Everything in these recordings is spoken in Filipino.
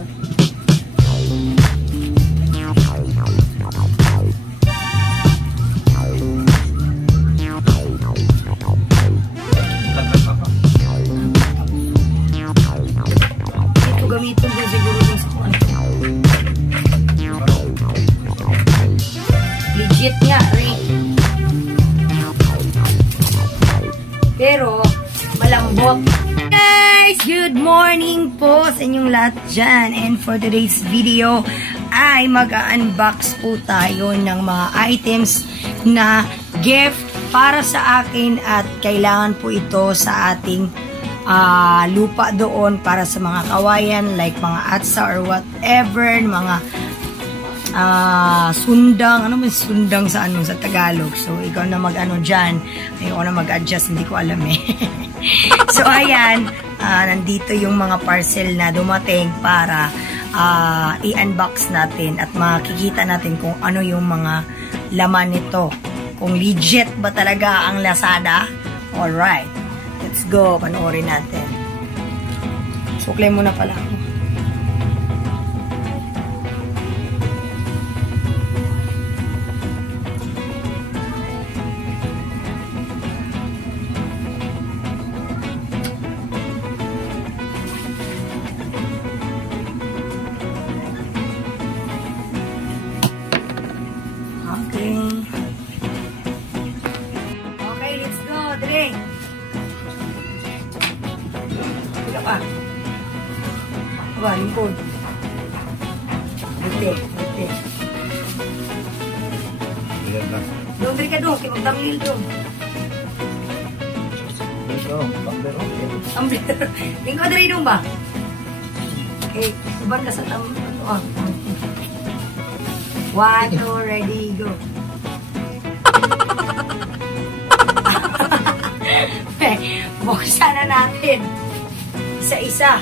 isa. Ito gamitin din siguro din sa kuwan. Legit nga, Rick. Pero, malambot. Guys, good morning po sa inyong lahat dyan. And for today's video, ay mag-unbox po tayo ng mga items na gift para sa akin at kailangan po ito sa ating lupa doon para sa mga kawayan like mga atsa or whatever, mga sundang, ano ba sundang sa ano sa Tagalog. So ikaw na mag-ano dyan, ayoko na mag-adjust, hindi ko alam eh. So ayan, nandito yung mga parcel na dumating para i-unbox natin at makikita natin kung ano yung mga laman nito, kung legit ba talaga ang Lazada. Alright, let's go, panoorin natin. Suklay muna pala ako. Okay, let's go, Dre. Pila pa. Aba, lingkod. Buti, buti. Doon, Dre ka doon. Kaya magtamlil doon. Tumbler. Lingkod, Dre doon ba? Okay, iban ka sa tumbler. 1, 2, ready, go. Buksan na natin. Isa-isa.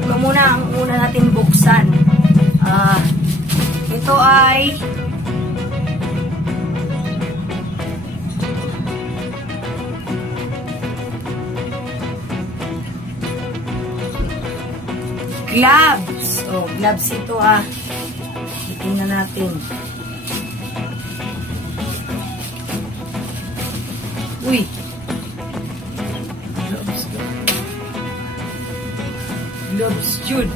Ito muna ang una natin buksan. Ito ay gloves. Oh, gloves ito tingnan natin. Uy. Gloves. Gloves, Jude.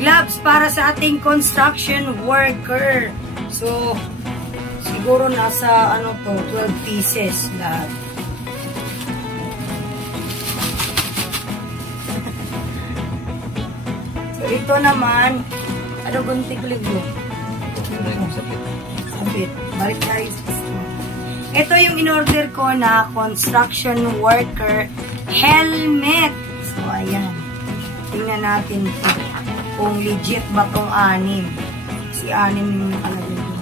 Gloves para sa ating construction worker. So, siguro nasa 12 pieces lahat. Ito naman, ano gunting ko ligo? Sabit. Balik tayo sa gusto. Ito yung in-order ko na construction worker helmet. So, ayan. Tingnan natin ito. Kung legit ba itong 6. Si 6 yung nakalagay dito.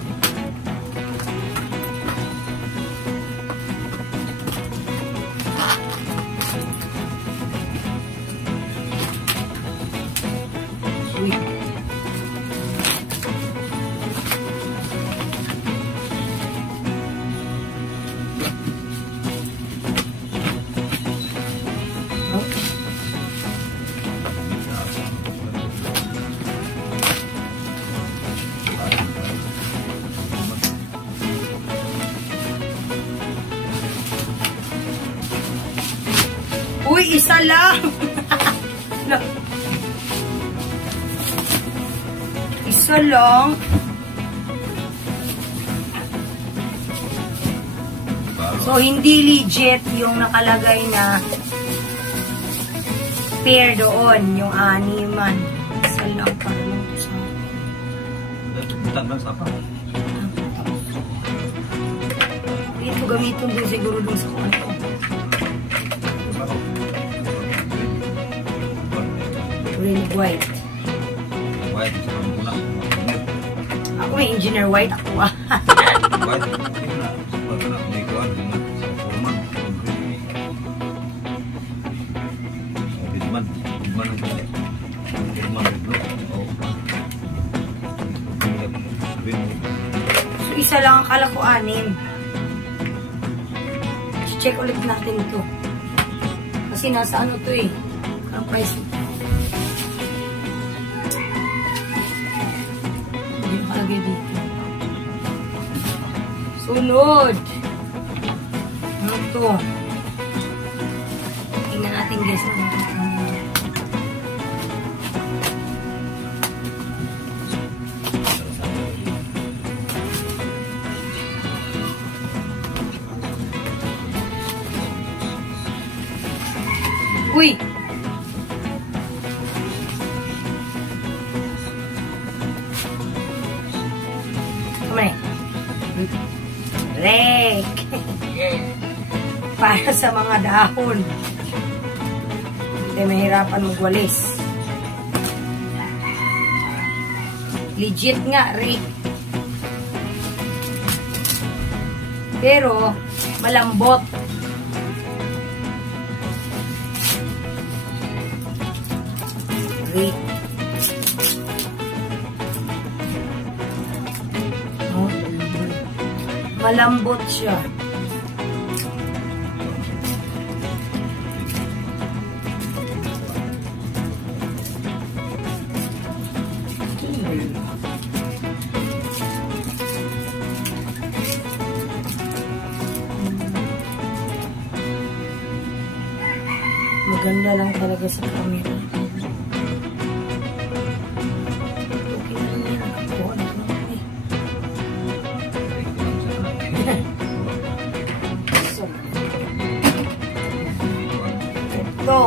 Uy, isa lang! Isa lang? So, hindi legit yung nakalagay na pair doon, yung 6. Isa lang para lang ito sa Butang lang sa pa. Ito gamitin din siguro dun sa konto. Red, white. White, ako may engineer white ako White, may kuwan, forman. Bidman ang kulit. Bidman, So, isa lang ang kala ko 6. Check ulit natin ito. Kasi nasa ano to eh. Ang price nito. Hindi nakalagay dito. Sunod! Ano to? Tingnan natin guys. Uy! Kamay. Rek! Para sa mga dahon. Hindi mahirapan magwalis. Legit nga, Rek. Pero, malambot. Rek. Oh, malambot siya. Maganda lang talaga sa camera. Okay na lang yan. Ako, ano naman eh. So, ito.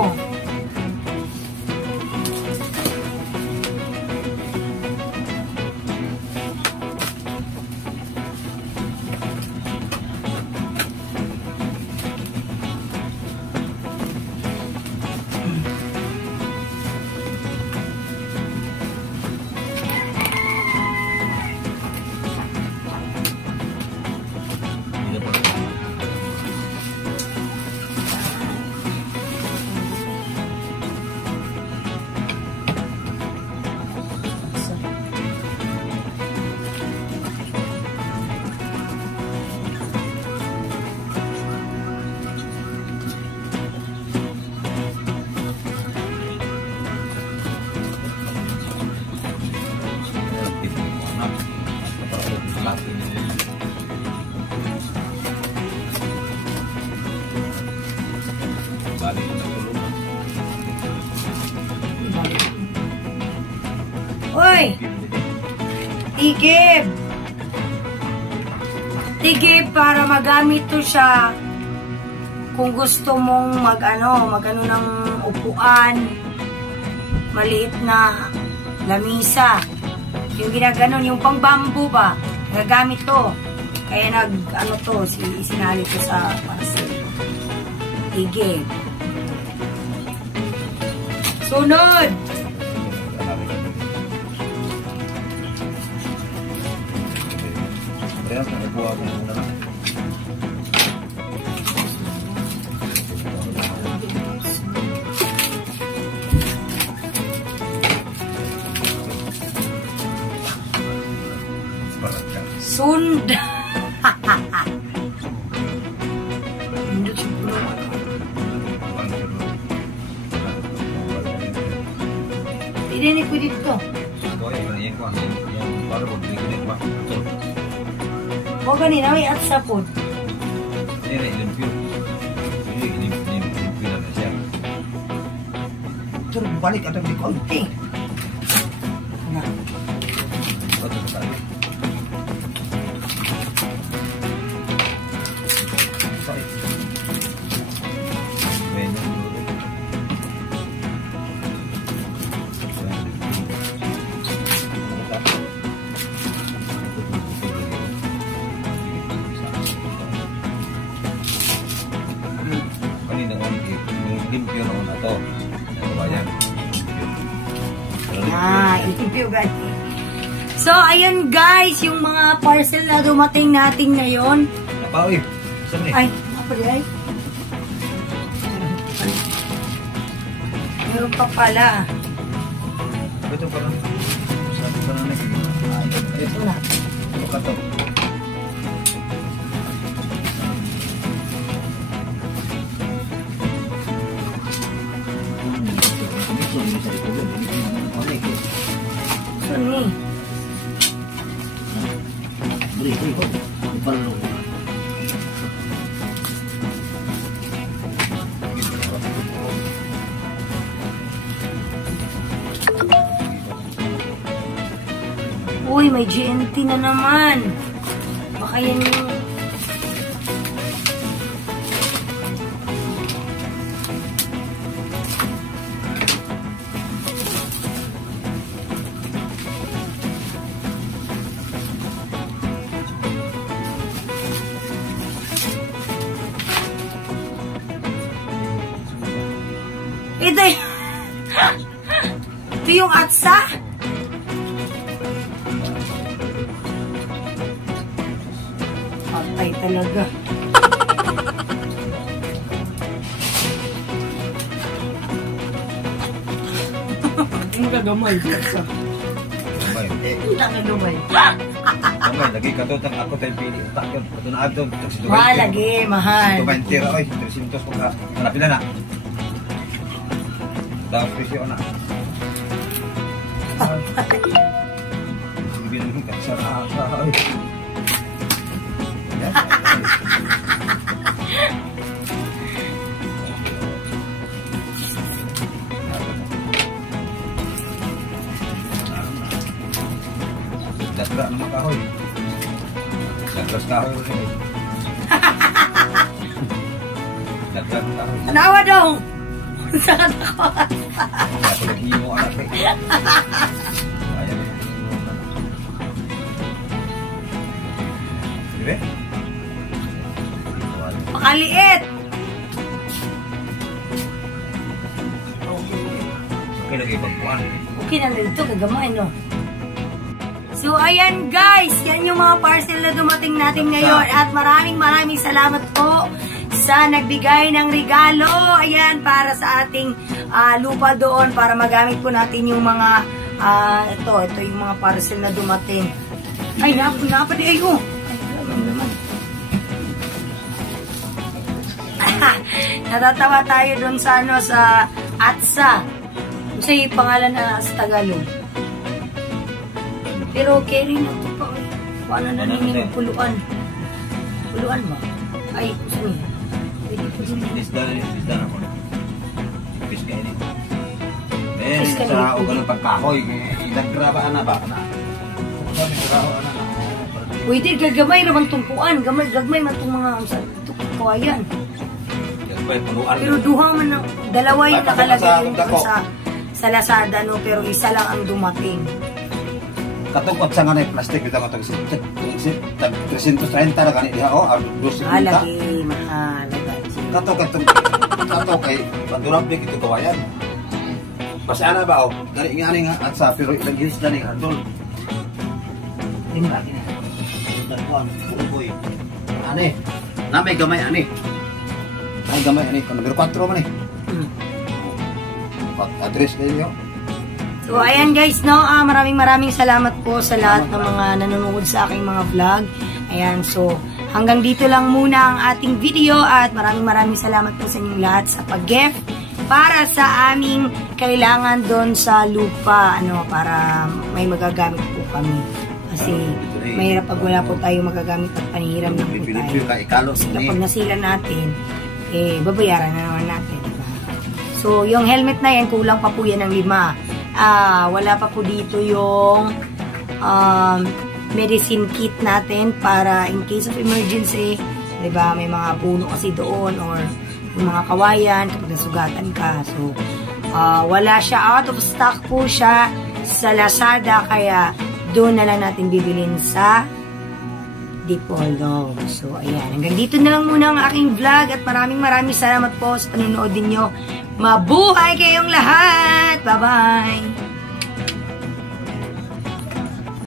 Uy! Tigib! Tigib para magamit to siya kung gusto mong mag-ano ng upuan, maliit na lamisa. Yung ginaganon, yung pang bamboo ba, gagamit to. Kaya isinali to sa parcel. Tigib. Sunod! Kaya nagbuha ko muna na. Sunda! Hindi siguro. Hindi na pwede ito. O ganina, may at sa food. Ini na ilimpyo. Ini ilimpyo na siya. Turun, balik at ang konti. Na. Ito pa tayo. Limpyo noon na to. Yan. Limpyo guys. So, ayan guys, yung mga parcel na dumating natin ngayon. Napawi. Saan Ay, napalay. Meron pa pala. Ito pa lang. Sabi pa lang Ito na. Ito ka to. may GNT na naman. Baka yan yung... Ito yung atsa? Patay talaga. Ang gagamay. Gamay. Ang gagamay. Gamay, lagi ka doon. Ako tayo pili. Takot. Ito na doon. Mahal lagi, mahal. 20 oy. 300 pagka. Malapit na na. Tapos presyo na. Sige naman ka sa ay. Datra naman kahoy. Datras kahoy ulit. Datra kahoy. Anawa daw! Saan ako? Lagi mo anak eh. Ayan. Sige? Pakaliit! Okay lagi pagpuan. Okay na ito, gagamay no? So ayan guys, yan yung mga parcel na dumating natin ngayon at maraming salamat po sa nagbigay ng regalo, ayan, para sa ating lupa doon, para magamit po natin yung mga, ito yung mga parcel na dumating. Ay, napadi, ay, oh! Ay, naman. Natatawa tayo doon sa, sa ATSA. Kasi pangalan na sa Tagalog. Pero okay rin na ito pa, eh. Paano na yung puluan? Puluan ba? Ay, saan yun? Isda na po. Fish kayo niyo. Eh, sa ugan ng pagkahoy, naggraba na ba? Pwede, gagamay naman tumpuan. Gagmay man itong mga kawayan. Pero duha man na, dalawa yung nakalagay yung sa Lazada, no? Pero isa lang ang dumating. Katungkot sa nga na plastic, kita ko 330 na ganit diha, oh, lagi, mahal. Kato kay Bandurang Big ito kawayan. Pasana ba, oh, gani nga at sa pero ilang years na ni handol. Ini lagi na. Dagwan, buoy. Ane, na may gamay ani. Ay gamay ani, numero 4 man eh. Address kayo. So, ayan guys, no, maraming salamat po sa lahat ng mga nanonood sa aking mga vlog. Ayan, so, hanggang dito lang muna ang ating video at maraming salamat po sa inyong lahat sa pag-gift para sa aming kailangan doon sa lupa, ano, para may magagamit po kami. Kasi, mahirap pag wala po tayo magagamit at panihiram na po tayo. Kasi kapag nasila natin, babayaran na naman natin. Diba? So, yung helmet na yan, kulang pa po yan ng 5. Wala pa po dito yung medicine kit natin para in case of emergency, 'di ba? May mga puno kasi doon or yung mga kawayan kapag nasugatan ka. So, wala siya, out of stock po siya sa Lazada, kaya doon na lang natin bibilin sa Dipolog. So, ayan. Hanggang dito na lang muna ang aking vlog at maraming salamat po sa panonood ninyo. Mabuhay kayong lahat! Bye-bye!